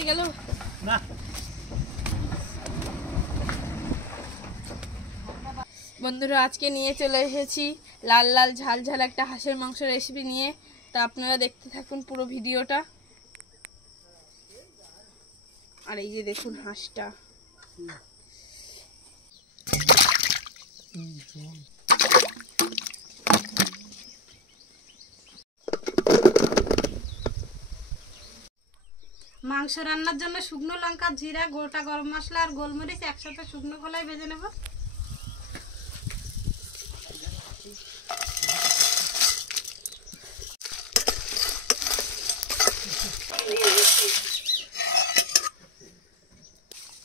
কেটে গেল না। বন্ধুরা আজকে নিয়ে চলে এসেছি লাল লাল ঝাল ঝাল একটা হাঁসের মাংস রেসিপি নিয়ে। তা আপনারা দেখতে থাকুন পুরো ভিডিওটা। আর এই যে দেখুন হাঁসটা, মাংস রান্নার জন্য শুকনো লঙ্কা, জিরা, গোটা গরম মশলা আর গোলমরিচ একসাথে শুকনো খোলায় ভেজে নেব।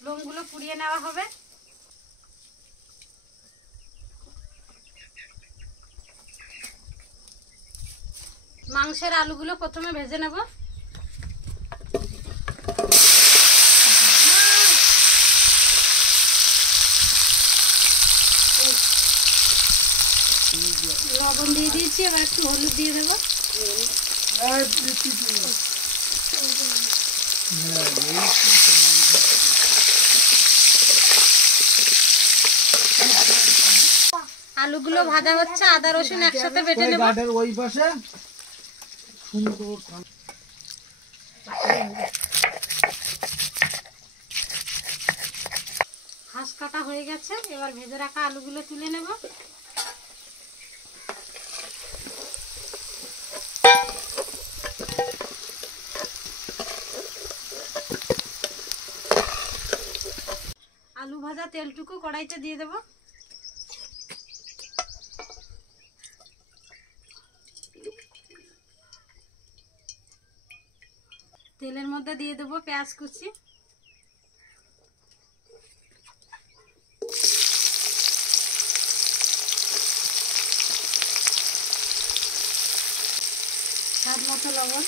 লোমগুলো পুড়িয়ে নেওয়া হবে। মাংসের আলুগুলো প্রথমে ভেজে নেব। লবণ দিয়ে দিয়েছি, এবার একটু হলুদ দিয়ে দেবো। আলুগুলো ভাজা হচ্ছে, আদা রসুন একসাথে বেটে নেব। হাঁস কাটা হয়ে গেছে, এবার ভেজে রাখা আলুগুলো তুলে নেব। আলু ভাজা তেলটুকু কড়াইতে দিয়ে দেব। তেলের মধ্যে দিয়ে দেব পেঁয়াজ কুচি, স্বাদ মতো লবণ,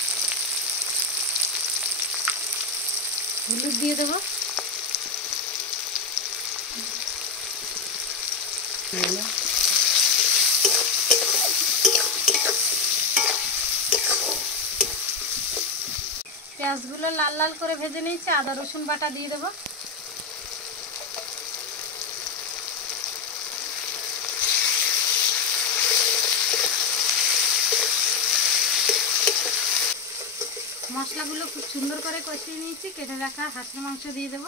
হলুদ দিয়ে দেব। পেঁয়াজগুলো লাল লাল করে ভেজে নিয়েছি, আদা রসুন বাটা দিয়ে দেব। মশলাগুলো খুব সুন্দর করে কষিয়ে নিয়েছি, কেটে রাখা হাঁসের মাংস দিয়ে দেব।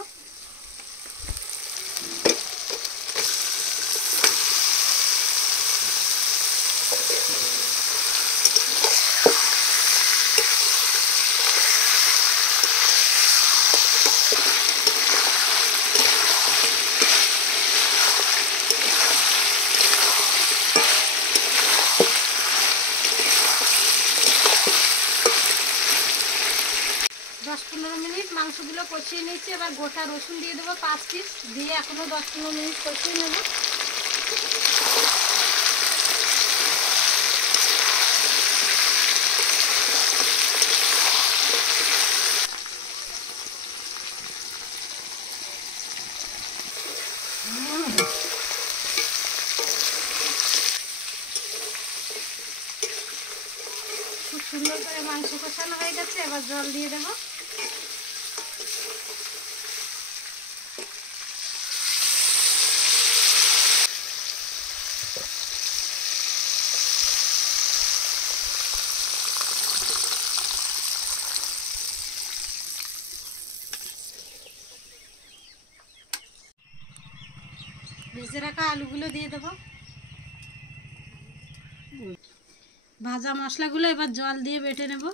মাংসগুলো কষিয়ে নিয়েছি, এবার গোটা রসুন দিয়ে দেবো 5 পিস, দিয়ে এখনো 10-15 মিনিট কষিয়ে নেব। খুব সুন্দর করে মাংস কষানো হয়ে গেছে, এবার জল দিয়ে দেবো। ভেজে রাখা আলুগুলো দিয়ে দেবো। ভাজা মশলাগুলো এবার জল দিয়ে বেটে নেব।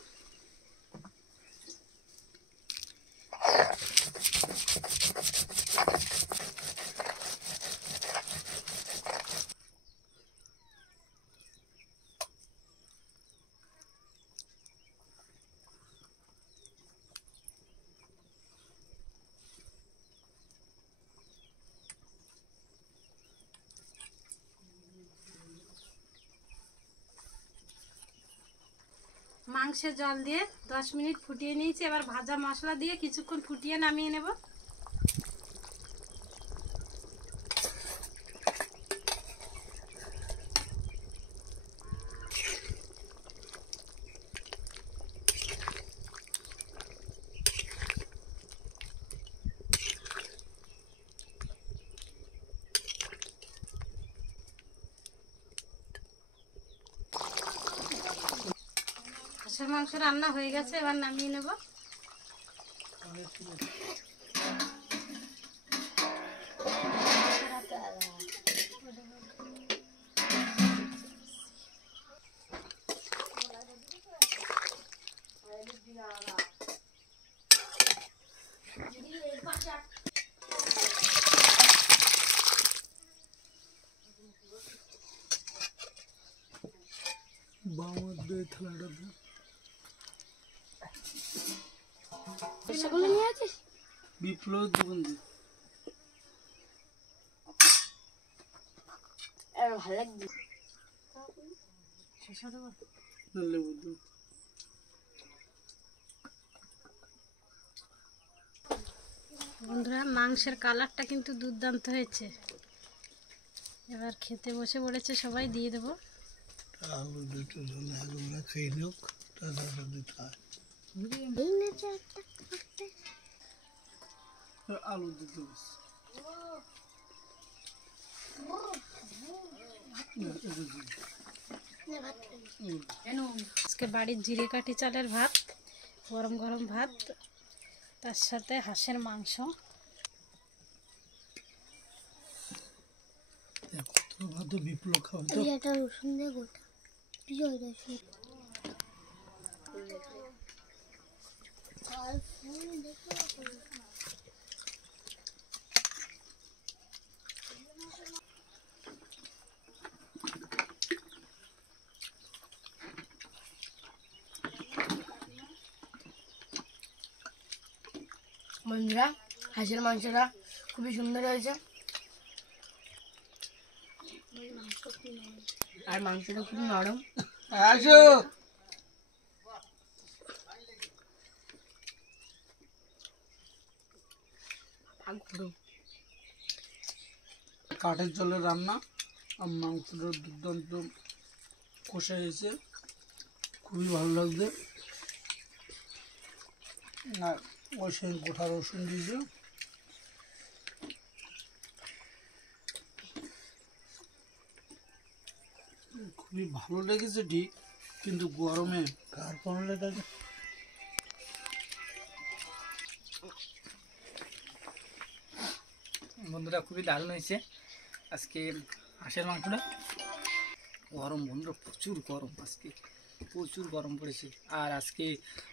মাংসে জল দিয়ে 10 মিনিট ফুটিয়ে নিয়েছি, এবার ভাজা মশলা দিয়ে কিছুক্ষণ ফুটিয়ে নামিয়ে নেব। হাঁসের মাংস রান্না হয়ে গেছে, এবার নামিয়ে নেব। সেগুলো নিয়ে আছিস বিপ্লব দোকান দিয়ে ভালো লাগবে। লেবু দিয়ে। বন্ধুরা, মাংসের কালারটা কিন্তু দুর্দান্ত হয়েছে। এবার খেতে বসে পড়েছে সবাই, দিয়ে দেবো। আলু দুটো ঝোলে আলুগুলো খেয়ে নিক, তারপরে দিতে হয়। আলু দিতে হবে। আজকে বাড়ির জিরে কাঠি চালের ভাত, গরম গরম ভাত, তার সাথে হাঁসের মাংস। ভাত বিপ্লব খাবে তো। একটা রসুন দিয়ে গোটা রসুন। বন্ধুরা, হাঁসের মাংসটা খুবই সুন্দর হয়েছে, আর মাংসটা খুব নরম। আসো কাঠের জলে রান্না, আর মাংসটা দুর্দান্ত কষা হয়েছে, খুবই ভালো লাগছে। আর ওই সঙ্গে গোটা রসুন দিয়েছে, খুবই ভালো লেগেছে ঠিক, কিন্তু গরমে কার কেমন লেগেছে। বন্ধুরা, খুবই দারুণ হয়েছে আজকে হাঁসের মাংসটা। গরম বন্ধুরা, প্রচুর গরম, আজকে প্রচুর গরম পড়েছে। আর আজকে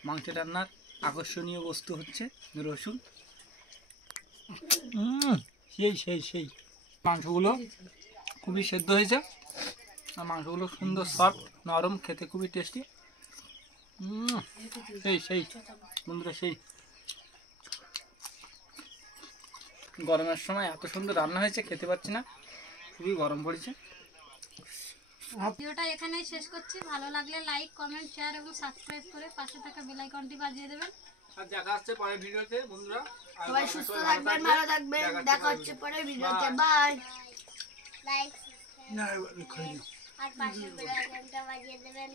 মাংস রান্নার আকর্ষণীয় বস্তু হচ্ছে রসুন। সেই সেই সেই মাংসগুলো খুবই সেদ্ধ হয়েছে, আর মাংসগুলো সুন্দর সফট নরম, খেতে খুবই টেস্টি। সেই সেই বন্ধুরা, সেই গরমের সময় এত সুন্দর রান্না হয়েছে, খেতে পাচ্ছি না, খুবই গরম পড়েছে। ভিডিওটা এখানেই শেষ করছি। ভালো লাগলে লাইক, কমেন্ট, শেয়ার এবং সাবস্ক্রাইব করে পাশে থাকা বেল আইকনটি বাজিয়ে দেবেন। আর দেখা হচ্ছে পরের ভিডিওতে বন্ধুরা। সবাই সুস্থ থাকবেন, ভালো থাকবেন, দেখা হচ্ছে পরের ভিডিওতে। বাই। লাইক না, এবার খাই না। আর পাশে বেল আইকনটা বাজিয়ে দেবেন।